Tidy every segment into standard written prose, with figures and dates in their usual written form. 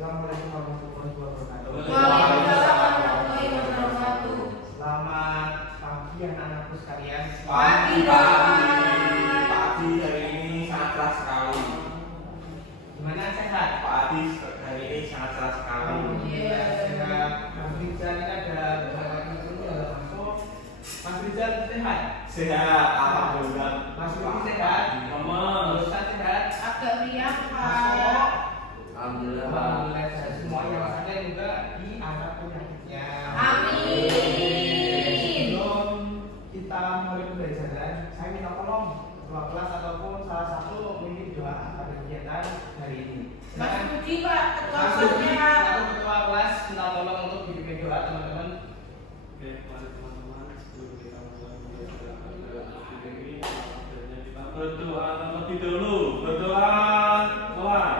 Assalamualaikum warahmatullahi wabarakatuh. Waalaikumsalam warahmatullahi wabarakatuh. Selamat pagi anak-anakku sekalian. Pagi, Pagi hari ini sangat cerah sekali. Gimana, sehat? Pak Adi hari ini sangat cerah sekali. Iya, sehat. Mas Rizal ini ada beberapa teman-teman yang masuk. Mas Rizal sehat? Sehat, alhamdulillah. Mas Rudi sehat? Mama. Ustaz sehat? Agak meriah, Masuk. Pak. Alhamdulillah. Alhamdulillah sehat semua. Yang ada juga diangkat penyakitnya. Amin. Sebelum kita mulai pembelajaran, saya minta tolong ketua kelas ataupun salah satu memimpin doa pada kegiatan hari ini. Mas Silakan. Rudi, Pak, ketua Mas Rudi, kelasnya. selaku ketua kelas, minta tolong untuk dipimpin doa teman-teman. Oke, mari teman-teman, sebelum kita mulai pembelajaran ini, kita berdoa terlebih dahulu. Berdoa mulai.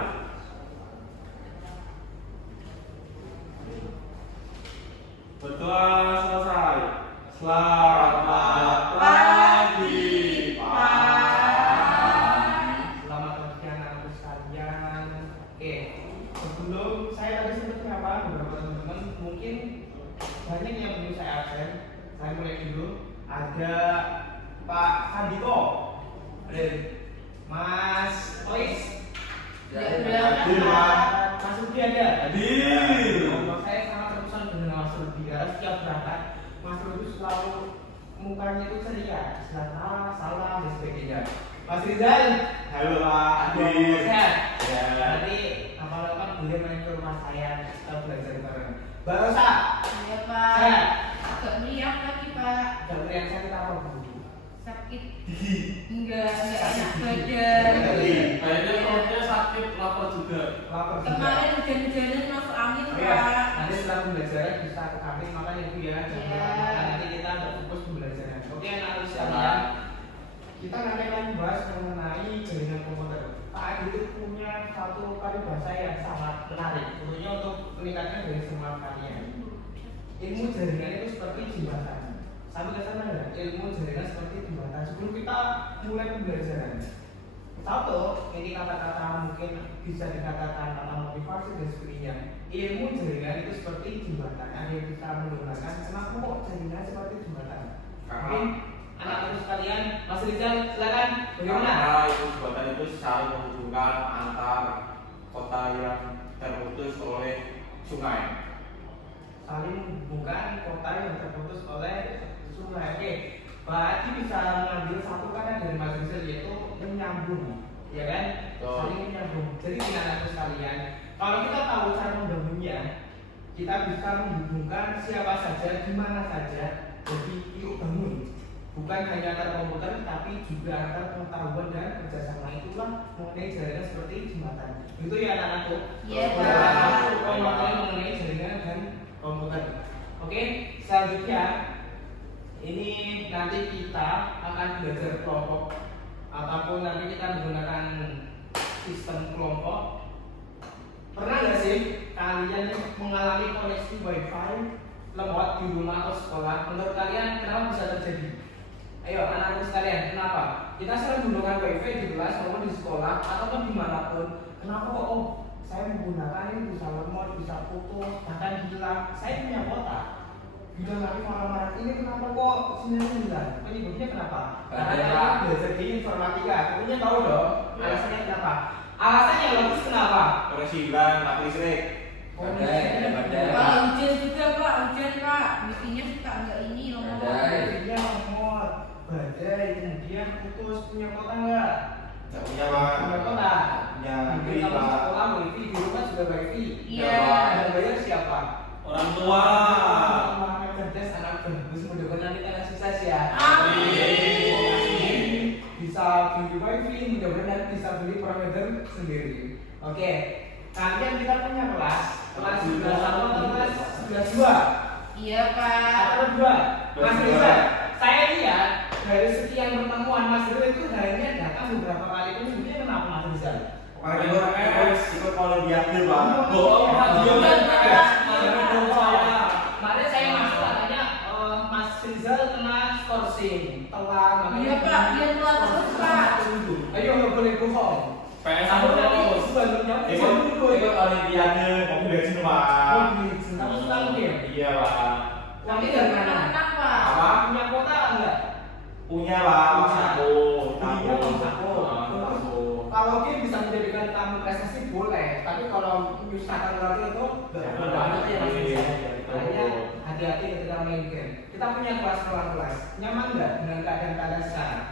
Berdoa selesai. Selamat pagi, Pak. Selamat pagi anak-anakku sekalian. Oke, sebelum saya tadi sempat menyapa beberapa teman-teman, mungkin banyak yang belum saya absen. Saya mulai dulu. Ada Pak Sandiko, ada Mas Ois, Hadir, Pak. Mas Rudi ada. Hadir. Saya sangat terkesan dengan Mas Rudi karena setiap berangkat Mas Rudi selalu mukanya itu ceria, salam, salam dan sebagainya. Mas Rizal, Halo Pak Adi. sehat. Ya. Nanti lama-lama boleh main ke rumah saya, kita belajar bareng. Mbak Rosa, Iya, Pak. sehat. Agak meriah lagi, Pak. Dokter yang sakit apa Bu? Sakit. Gigi. Enggak enak badan. Kayaknya perutnya sakit, lapar juga. Lapar juga. Kemarin hujan-hujanan masuk angin, Oh ya, Pak. nanti setelah pembelajaran bisa ke kafe makan ya Bu ya. Iya. Nanti kita fokus pembelajaran. Oke, anak-anak sekalian. Kita nanti akan membahas mengenai jaringan komputer. Pak Adi itu punya satu paribahasa yang sangat menarik, tentunya untuk meningkatkan dari semua kalian. Ilmu jaringan itu seperti jembatan. Sampai ke sana ya, ilmu jaringan seperti jembatan. Sebelum kita mulai pembelajaran, satu, ini kata-kata mungkin bisa dikatakan kata motivasi dan sebagainya. Ilmu jaringan itu seperti jembatan. Ada yang bisa menggunakan. Kenapa kok jaringan seperti jembatan? Mungkin anak-anak sekalian, Mas Rizal, silakan. Bagaimana? Karena itu jembatan itu saling menghubungkan antar kota yang terputus oleh sungai. Saling menghubungkan kota yang terputus oleh sungai. Oke, Pak Adi bisa mengambil satu kata dari Mas Rizal yaitu menyambung, ya kan? Betul. Saling menyambung. Jadi anak-anak sekalian, kalau kita tahu cara membangunnya, kita bisa menghubungkan siapa saja, di mana saja. Jadi yuk bangun. Bukan hanya antar komputer, tapi juga antar pengetahuan dan kerjasama. Itulah mengenai jaringan seperti jembatan. Itu ya anak-anakku. Iya, Pak. Pemahaman mengenai jaringan dan komputer. Oke, selanjutnya ini nanti kita akan belajar kelompok ataupun nanti kita menggunakan sistem kelompok. Pernah nggak sih kalian mengalami koneksi wifi lemot di rumah atau sekolah? Menurut kalian kenapa bisa terjadi? Ayo anak-anak sekalian, kenapa? Kita sering menggunakan wifi di kelas maupun di sekolah ataupun dimanapun. Kenapa kok? Oh, saya menggunakan ini bisa lemot, bisa putus, bahkan hilang. Saya punya kotak. Bila nanti marah-marah ini kenapa kok sinyalnya hilang? Penyebabnya kenapa? Karena kita belajar di informatika. Tentunya tahu dong. Ya. Alasannya kenapa? Alasannya logis kenapa? Koneksi hilang, mati listrik. Kalau hujan juga, Pak. Hujan, Pak. Wifi-nya suka enggak ini nomor. Badai, nomor, badai, kemudian putus, punya kota enggak? Nggak punya Pak. Punya kota. Punya Mungkin wifi kamu Pak. sekolah wifi, di rumah juga wifi. Iya. Dan bayar siapa? Orang tua. Anak cerdas, anak bagus, mudah-mudahan nanti kalian sukses ya. Amin. Bisa beli wifi, mudah-mudahan nanti bisa beli provider sendiri. Oke, kalian kita punya kelas 11 atau kelas 11 Iya, Pak. atau 2. Mas Dua. Rizal, saya lihat dari sekian pertemuan Mas Rizal itu hanya datang beberapa kali itu sebenarnya kenapa Mas Rizal? Ikut olimpiade Pak. Bohong, Pak. Iya, Pak. Kemarin saya masuk katanya Mas Rizal kena skorsing, telat. Iya, Pak. Dia telat terus, Pak. Ayo nggak boleh bohong. PS Kamu nanti terus. sebelumnya Ikut olimpiade Ambil dari mana? Kenapa? Apa? Punya kuota enggak? Punya lah, Mas aku. Punya Mas aku. Aku. Kalau game bisa menjadikan tamu prestasi boleh, tapi kalau misalkan berarti itu nggak boleh banget ya Mas Rizal. Makanya hati-hati ketika main game. Kita punya kelas, nyaman nggak dengan keadaan kalian sekarang?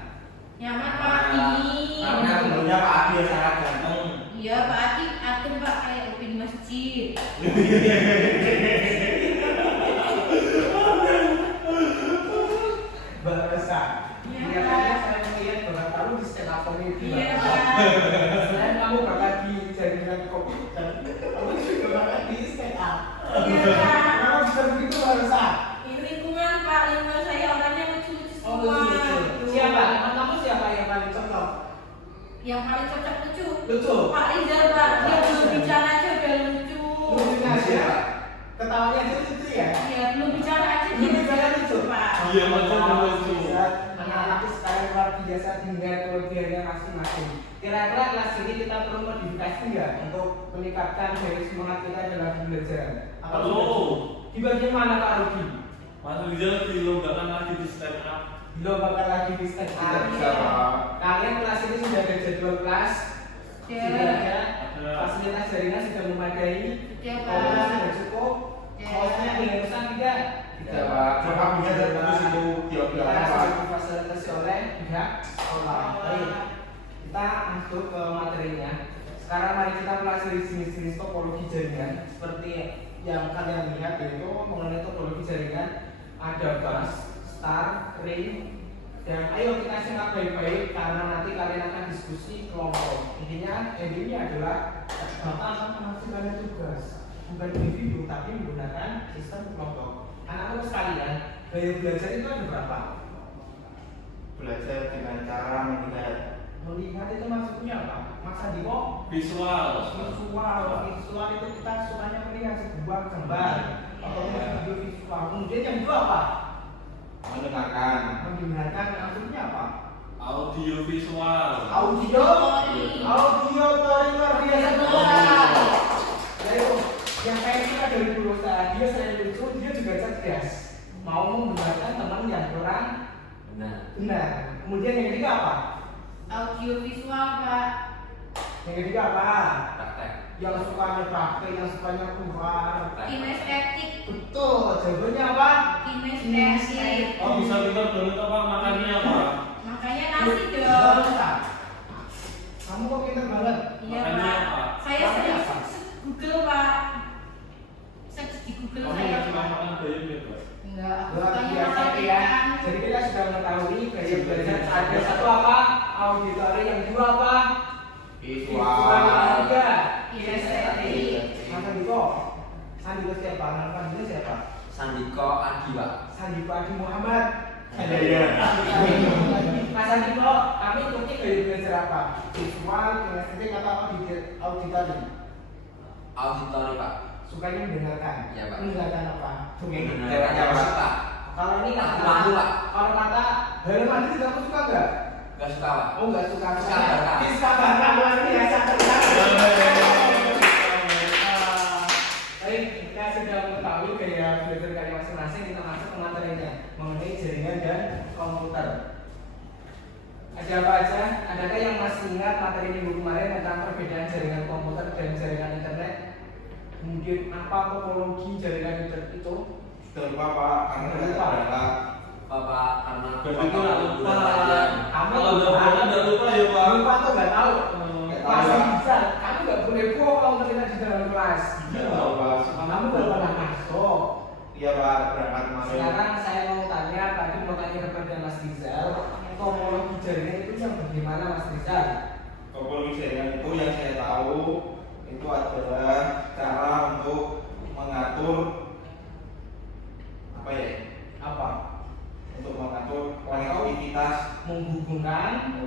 Nyaman Pak ini. Karena tentunya Pak Adi yang sangat ganteng. Iya Pak Adi, atur Pak kayak upin masjid. Bahasa. Iya, Ya Pak. kan saya melihat bahwa kamu di stand up comedy. Iya Pak. Selain kamu bakal di jaringan komputer, kamu juga bakal di stand up. Iya Pak. Kamu bisa begitu bahasa. Ini lingkungan Pak, lingkungan saya orangnya lucu-lucu Oh, semua. lucu. Siapa? Teman kamu siapa yang paling cocok? Yang paling cocok lucu. Lucu. Pak Rizal Pak, dia belum bicara aja udah lucu. Lucunya aja. Ketawanya itu lucu ya. Iya, belum bicara aja Belum dia bicara lucu. Pak. Iya, macam lucu. Anak-anak sekarang luar biasa dengan kelebihannya masing-masing. Kira-kira kelas ini kita perlu modifikasi nggak untuk meningkatkan dari semangat kita dalam belajar? Perlu. Di bagian mana Pak Rudi? Mas Rizal dilombakan lagi di stand up. Dilombakan lagi di stand up. Tidak bisa, Pak. Kalian kelas ini sudah ada jadwal kelas, Ya. sudah ada Ada. fasilitas jaringan sudah memadai, Ya, Pak. komputer sudah cukup, Ya. hostnya diharuskan tidak? Tidak, Pak. Cuma punya dari bagus itu Kita tiap-tiap Pak. sudah difasilitasi oleh pihak sekolah. Baik, kita masuk ke materinya. Sekarang mari kita pelajari jenis-jenis topologi jaringan seperti yang kalian lihat, yaitu mengenai topologi jaringan ada bus, star, ring, dan ayo kita simak baik-baik karena nanti kalian akan diskusi kelompok. Intinya ini adalah Bapak akan menghasilkan tugas bukan individu tapi menggunakan sistem kelompok. Anak-anak sekalian, gaya belajar itu ada berapa? Belajar dengan cara melihat. Melihat itu maksudnya apa? Mas Andi kok Visual. visual itu kita sukanya melihat sebuah gambar atau video visual. Kemudian yang kedua apa? Mendengarkan. Mendengarkan maksudnya apa? Audio visual. Audio tori luar biasa benar. Lalu yang saya suka dari Bu Rosa, dia selain lucu, dia juga cerdas. Mau menggunakan teman yang kurang benar. Kemudian yang ketiga apa? Audio visual Pak. Yang ketiga apa? Yang sukanya praktek, yang sukanya keluar. Kinestetik. Betul, jawabannya apa? Kinestetik. Oh, bisa kita dulu apa makannya apa? Makanya nasi Nggak dong. usah. Kamu kok pinter banget? Iya Makannya Pak. apa? Saya sering Google Pak. Search di Google Kamu saya nggak Pak. makan bayam ya, Pak? Enggak, aku Luar sukanya biasa makan ya. ikan. Jadi kita sudah mengetahui gaya belajar ada satu apa? Auditori, yang dua apa? Visual, yang tiga Kinestetik. Masa Diko? Sandiko siapa? Nama panggilnya siapa? Sandiko Adi Pak. Sandiko Adi Muhammad. Iya. Mas Andiko, kami ikutnya gaya belajar apa? Visual, kinestetik atau auditori? Auditori Pak. Sukanya mendengarkan. Iya, Pak. Mendengarkan apa? Mendengarkan apa Pak? Kalau ini Aku lagu, Pak. kalau kata Harum Madrid kamu suka nggak? Gak suka Pak. Oh nggak suka. Sabarkan. Sabarkan luar biasa ternyata. Baik, kita sudah mengetahui gaya belajar kalian masing-masing. Kita masuk ke materinya mengenai jaringan dan komputer. Ada apa aja? Adakah yang masih ingat materi minggu kemarin tentang perbedaan jaringan komputer dan jaringan internet? Kemudian apa topologi jaringan internet itu? Sudah lupa Pak, karena Sudah tidak lupa. ada. Bapak karena Berarti itu nggak lupa. Kamu Kalau nggak lupa nggak lupa ya Pak. Lupa tuh nggak tahu. Nggak tahu, Masih Pak. bisa. Kamu nggak boleh bohong kalau kita di dalam kelas. Tidak tahu Pak. Kamu nggak pernah masuk. Iya Pak, berangkat kemarin. Sekarang saya mau tanya, tadi mau tanya kepada Mas Rizal, topologi jaringan itu yang bagaimana Mas Rizal? Topologi jaringan itu yang saya tahu itu adalah cara untuk mengatur apa ya? Apa? Untuk mengatur konektivitas Menghubungkan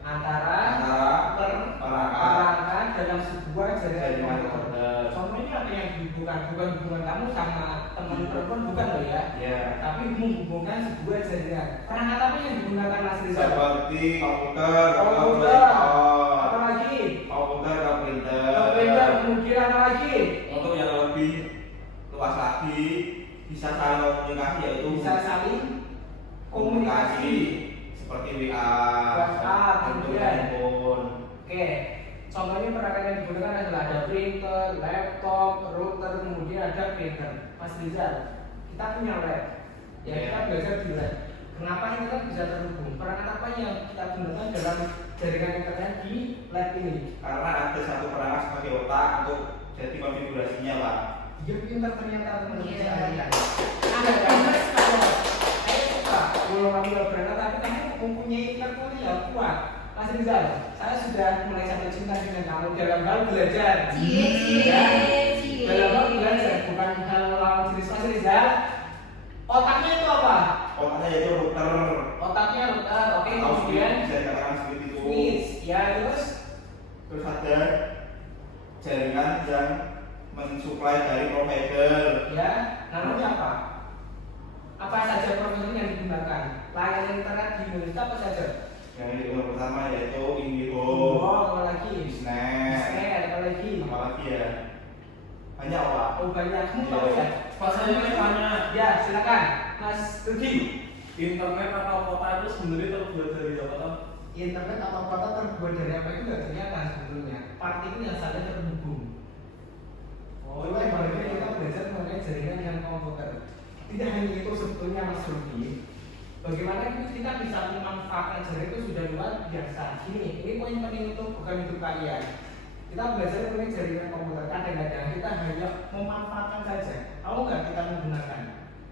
antara perangkat perangkat dalam sebuah jaringan jaringan komputer. komputer. Contohnya apa yang dihubungkan? Bukan hubungan kamu sama teman perempuan, bukan loh ya? Ya, Tapi menghubungkan sebuah jaringan. Perangkat apa yang digunakan Mas Rizal? seperti komputer, Komputer. Apa kalkulator, lagi? komputer, Komputer. kalkulator. Kemudian apa lagi? Untuk yang lebih luas lagi bisa saling komunikasi, yaitu bisa saling komunikasi. seperti WA, WhatsApp, kemudian kemudian. handphone. Oke, contohnya perangkat yang digunakan adalah ada printer, laptop, router, kemudian ada printer. Mas Rizal, kita punya lab, ya kita belajar di lab. Kenapa internet bisa terhubung? Perangkat apa yang kita gunakan dalam jaringan internet di lab ini? Karena ada satu perangkat sebagai otak untuk jadi konfigurasinya, Pak. Dia pintar ternyata teman-teman Iya. sekalian. Ada gambar sekali. Saya suka, kalau kamu nggak berangkat, tapi kamu mempunyai internet yang kuat. Mas Rizal, saya sudah mulai jatuh cinta dengan kamu dalam hal belajar. Cie. Dalam hal belajar, bukan hal lawan jenis. Mas Rizal, otaknya itu apa? Otaknya yaitu router. Otaknya router, oke, Atau kemudian bisa dikatakan seperti itu. switch, ya terus Terus ada jaringan yang mensuplai dari provider. ya namanya apa? Apa saja provider yang digunakan? Layanan internet di Indonesia apa saja? Yang pertama yaitu IndiHome, Oh, apa lagi? Bisnet, Bisnet, apa lagi? apalagi ya? Banyak, Pak. Oh banyak, kamu tahu ya? Pak saya mau tanya, Ya silakan, Mas Rudy. internet atau kota itu sebenarnya terbuat dari apa toh? Internet atau kota terbuat dari apa itu nggak kelihatan sebetulnya. Partikel yang saling terhubung. Oh, itu ibaratnya kita belajar mengenai jaringan dengan komputer. Tidak hanya itu sebetulnya Mas Rudy. Bagaimana kita bisa memanfaatkan jaringan itu sudah luar biasa. Ini poin penting itu bukan untuk kalian. Kita belajar mengenai jaringan komputer. Kadang-kadang kita hanya memanfaatkan saja. Tahu nggak kita menggunakan?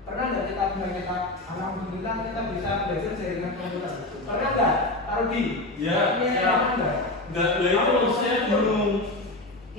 Pernah nggak kita menggunakan? Alhamdulillah kita bisa belajar jaringan komputer. Pernah nggak? Taruh di? Ya, Pernah ya. nggak? Enggak, lah itu saya bingung.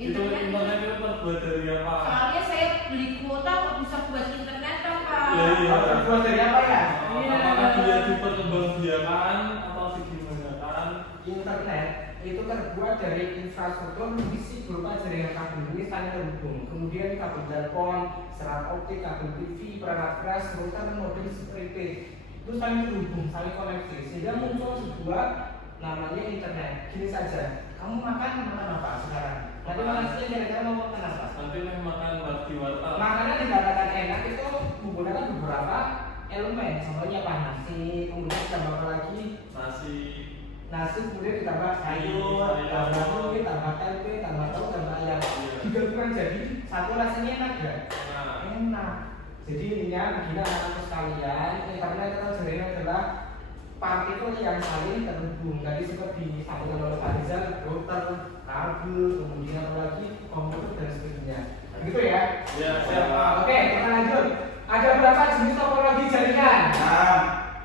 Itu Internet. internet itu terbuat dari apa? Soalnya saya beli kuota kok bisa buat internet kan, Pak? Iya. Terbuat dari apa ya? Iya. Apakah dia diperkembangbiakan atau digimanakan? Internet itu terbuat dari infrastruktur logistik berupa jaringan kabel ini saling terhubung. Kemudian kabel telepon, serat optik, kabel TV, perangkat keras, router, modem prepaid itu saling terhubung, saling koneksi sehingga muncul sebuah namanya internet. Gini saja, kamu makan apa sekarang? Nanti makan siang kira-kira mau makan apa? Nanti memang makan warta. Makanan dikatakan enak itu menggunakan beberapa elemen. Contohnya apa? Nasi, kemudian ditambah apa lagi? Nasi kemudian ditambah sayur, tambah mie, tambah tempe, tambah tahu, tambah ayam. Digabungkan jadi satu rasanya enak ya? Enak. Jadi intinya begini anak-anak sekalian, internet atau jaringan adalah partikel yang saling terhubung. Tadi seperti disampaikan oleh Pak Rizal, router, kabel, kemudian apa lagi komputer dan sebagainya. Begitu ya? Ya, siapa? Oke, kita lanjut. Ada berapa jenis topologi jaringan?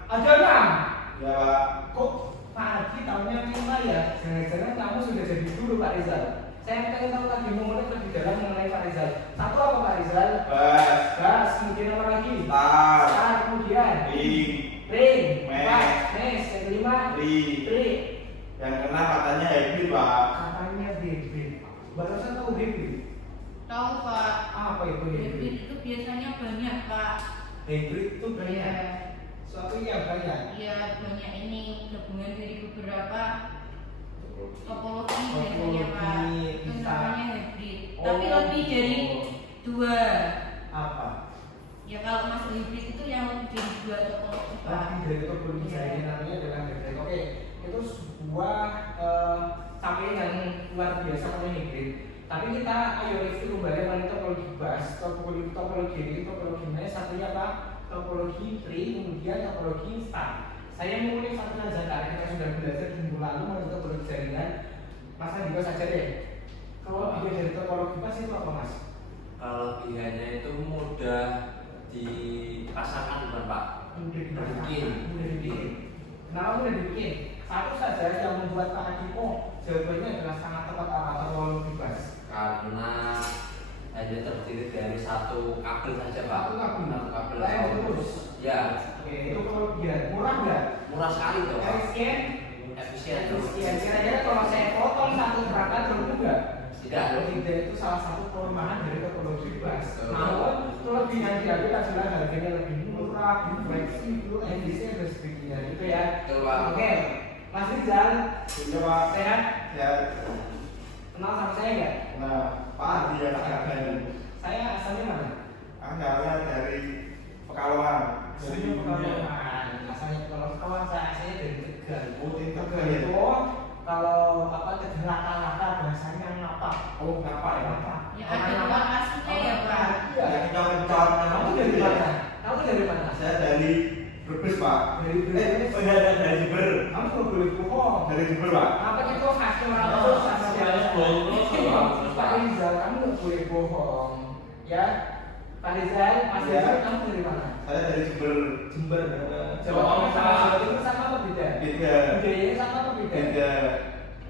Ada 6. Ya, Pak. Kok Pak Adi tahunya 5 ya? Jangan-jangan kamu sudah jadi guru Pak Rizal. Saya ingin tahu lagi mengulik lebih dalam mengenai Pak Rizal. Satu apa Pak Rizal? Bas, Gas, kemudian apa lagi? tar, Star, kemudian ring, ring, mes, mes, yang kelima ri. tri. Yang keenam katanya hybrid, Pak. Katanya hybrid. Barusan tahu hybrid. Tahu, Pak. Apa itu Hybrid hybrid? itu biasanya banyak, Pak. Hybrid itu Iya. banyak. Suatu yang banyak. Iya, banyak ini gabungan dari beberapa topologi biasanya, Pak. Itu bisa. namanya hybrid. Oh. Tapi lebih dari 2. Apa? Ya kalau masuk hybrid itu yang lebih dari 2 topologi, Pak. Lebih dari topologi jaringan namanya adalah hybrid. Oke, itu sebuah capaian yang luar biasa oleh hybrid. Tapi kita ayo review kembali mengenai topologi bus. Topologi ini topologinya satunya apa? Topologi tree, kemudian topologi star. Saya mengulik satu saja karena kita sudah belajar di minggu lalu mengenai topologi jaringan. Masa juga saja deh. Kalau dia dari topologi bus itu apa Mas? Kelebihannya itu mudah dipasangkan, bukan Pak? Mudah dibikin. Kenapa mudah dibikin? Satu saja yang membuat Pak Adi, jawabannya adalah sangat tepat apa topologi bus. Karena hanya terdiri dari satu kabel saja, Pak. Satu kabel. Satu kabel. Lain terus. Ya, Oke, itu kelebihan. Murah nggak? murah sekali tuh, Pak. Efisien. Efisien tuh. Efisien. Kira-kira kalau saya potong satu perangkat terlalu nggak? Tidak. Tidak, itu salah satu kelemahan dari topologi bus. Betul. Namun kelebihan diambil adalah harganya lebih murah, fleksibel, efisien dan sebagainya. Gitu ya. Betul, Pak. Oke, Mas Rizal, Iya, Pak. sehat? Ya. Kenal sama saya nggak? Nah, Pak Adi ya, Pak Adi. Saya asalnya mana? Asalnya dari apa? Ya ada dua aslinya ya Pak. Iya. Yang kencang-kencang. Kamu dari mana? Kamu dari mana? Saya dari Brebes, Pak. Dari Brebes. Dari Jember. Kamu nggak boleh bohong. Dari Jember, Pak. Apa itu khas orang terus sama Saya bohong terus. Pak Rizal, kamu nggak boleh bohong, ya. Pak Rizal, Mas Ya. Rizal, kamu dari mana? Saya dari Jember. Jember. Jawa Tengah sama Jawa Timur sama apa beda? Beda. Budayanya sama apa beda? Beda.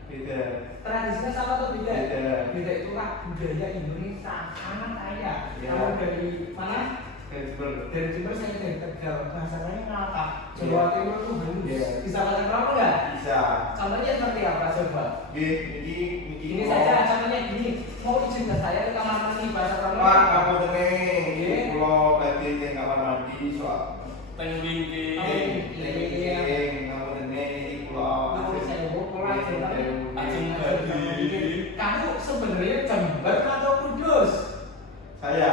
Beda. Tradisinya sama atau beda? Beda. Beda itulah budaya Indonesia sangat kaya. Ya. Kamu dari mana? Dari Jember. Dari Jember, saya dari Tegal. Bahasanya ngapa? Ya. Jawa Timur tuh halus. Ya. Bisa bahasa Kerap nggak? Bisa. Contohnya seperti apa coba? Ini Ini saja contohnya gini. Mau izin ke saya ke kamar mandi bahasa Kerap? Pak, kamu dene Iya. pulau tadi yang kamar mandi soal Teng wingking. kamu dene pulau Kamu sebenarnya Jember atau Kudus? saya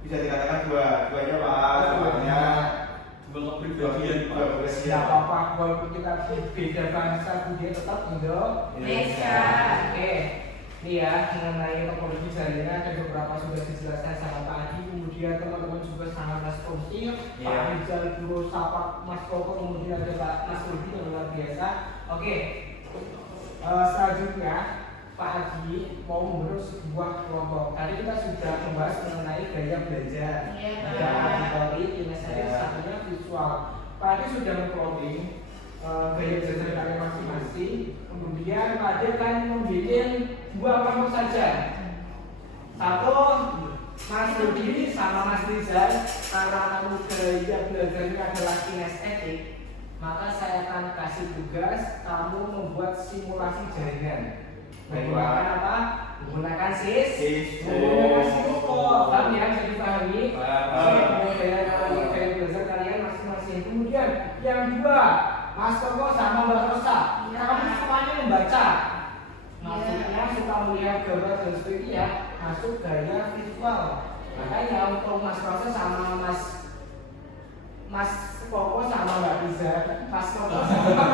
bisa dikatakan duanya Pak, soalnya Dua kepribadian Pak. Tidak apa-apa, walaupun kita beda bangsa, budaya tetap Indonesia. Oke, ini ya mengenai topologi jaringan ada beberapa sudah dijelaskan sama Pak Adi, kemudian teman-teman juga sangat responsif. Iya. Pak Rizal dulu sapa Mas Koko, kemudian ada Pak Mas Rudi yang luar biasa. Oke, selanjutnya Pak Adi mau membentuk sebuah kelompok. Tadi kita sudah membahas mengenai gaya belajar. Iya, Pak. Ada auditory, kinestetik, Ya. satunya visual. Pak Adi sudah meng-clothing gaya belajar kalian masing-masing. Kemudian Pak Adi akan membuat dua kelompok saja. Satu, Mas Rudi sama Mas Rizal, karena kamu gaya belajarnya adalah kinestetik, maka saya akan kasih tugas kamu membuat simulasi jaringan. Menggunakan apa? Menggunakan menggunakan siskop. Paham ya? Bisa dipahami? Gaya belajar kalian masing-masing. Kemudian yang dua, Mas Koko sama Mbak Rosa. Iya. Kamu sukanya membaca. Iya. Maksudnya suka melihat gambar dan sebagainya ya, masuk gaya visual. Makanya untuk Mas Rosa sama Mas Koko sama Mbak Riza, Mas Koko sama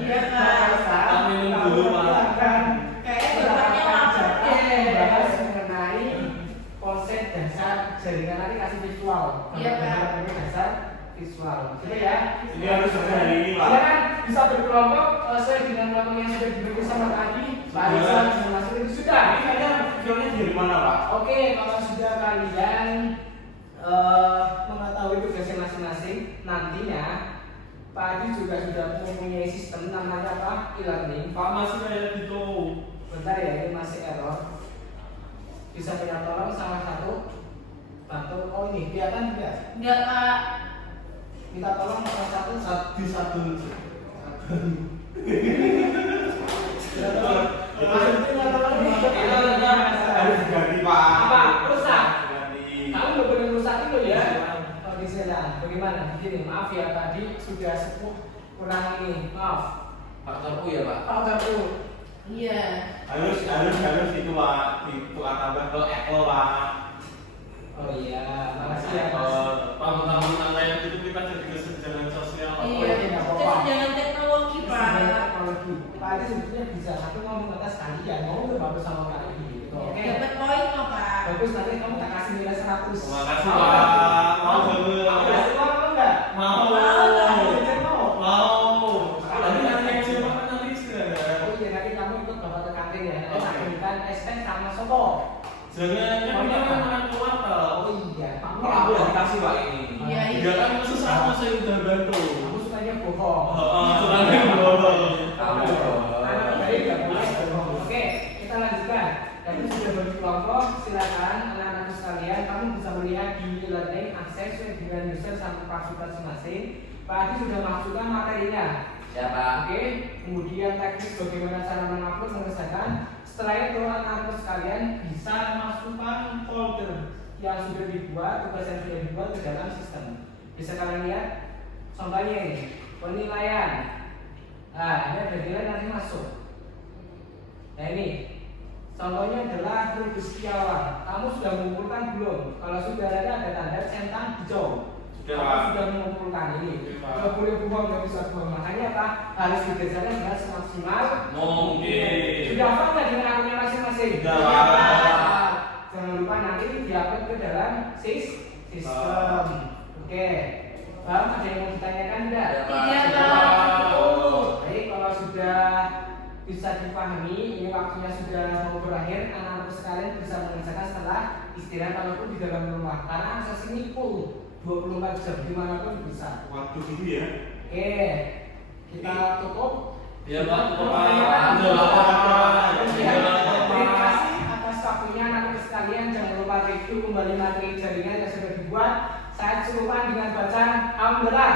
Iya, Mbak Pak. Rosa, Kami minum dulu, Pak. Kayaknya bapaknya lapar deh. bahas mengenai konsep dasar jaringan nanti kasih visual. Iya, Pak. Ini dasar visual. Gitu ya. Ini harus hari ini, Pak. Silakan bisa berkelompok sesuai dengan waktu yang sudah diberi sama tadi. Pak Riza masuk itu sudah. Ini kalian videonya dari mana, Pak? Oke, kalau sudah kalian mengetahui tugasnya masing-masing, nantinya Pak Adi juga sudah mempunyai sistem namanya apa? E-learning. Pak masih kayak gitu. Bentar ya, ini masih error. Bisa minta tolong salah satu bantu. Oh ini kelihatan tidak? Enggak, Pak. Minta tolong salah satu. Di satu. Minta tolong. Minta tolong. Harus diganti, Pak. Apa? Rusak. Diganti. Kamu nggak boleh rusakin loh ya. Oke, silakan. Bagaimana? Begini, maaf ya tadi sudah sepuh kurang ini. Maaf. Faktor U ya Pak. Pak Gabu. Iya. Harus itu, Pak. Ditukar tambah ke Apple, Pak. Oh iya, makasih ya Mas. Pak mentang-mentang kayak gitu kita jadi kesenjangan sosial. Iya. Kesenjangan teknologi, Pak. Teknologi. Pak Adi sebetulnya bisa, tapi mau minta sekalian, mau nggak bagus sama Pak Adi. Gitu. Oke. Dapat poin kok, Pak. Bagus, nanti kamu tak kasih nilai 100. Terima kasih, Mau Pak. nggak? Mau banget. Mau kasih uang apa enggak? Mau. Mau. Mau. Tapi nanti kecil makan nanti sudah. Oh iya, nanti kamu ikut bapak ke kantin ya. Nanti tak berikan es teh sama soto. Jangan kan kita kan makan keluar Oh iya, kamu Kalau aku udah dikasih Pak ini. Iya, Dia kan khusus aku saya udah bantu. Kamu sukanya bohong. Kamu dong. Anak baik nggak boleh bohong. Oke, kita lanjutkan. Tadi sudah bagi kelompok, silakan anak-anak sekalian, kamu bisa melihat di e-learning akses dengan user sampai password masing-masing. Pak Adi sudah masukkan materinya. Siapa? Oke, kemudian teknis bagaimana cara mengupload mengerjakan. Setelah itu anak-anak sekalian bisa masukkan folder yang sudah dibuat, tugas yang sudah dibuat ke dalam sistem. Bisa kalian lihat? Contohnya ini, penilaian. Nah, ini ada nilai nanti masuk. Nah ini, contohnya adalah Rubik Setiawan. Kamu sudah mengumpulkan belum? Kalau sudah ada tanda centang hijau. Sudah, Kamu Pak. sudah mengumpulkan ini. Sudah, Pak. Tidak boleh buang, nggak bisa buang. Makanya apa? Harus dikerjakan dengan semaksimal Mungkin. Sudah apa nggak dengan akunnya masing-masing? Sudah, Pak. sistem. Oke. Paham? Ada yang mau ditanyakan enggak? Tidak, Pak. Baik, kalau sudah bisa dipahami, ini waktunya sudah mau berakhir. Anak-anak sekalian bisa mengerjakan setelah istirahat ataupun di dalam rumah. Karena akses ini full 24 jam dimanapun bisa. Waktu gitu ya. Oke, kita tutup. Ya, Pak. Pertanyaan. Terima Terima kasih atas waktunya anak-anak sekalian. Jangan lupa review kembali materi jaringan yang sudah dibuat. Saya cukupkan dengan bacaan alhamdulillah.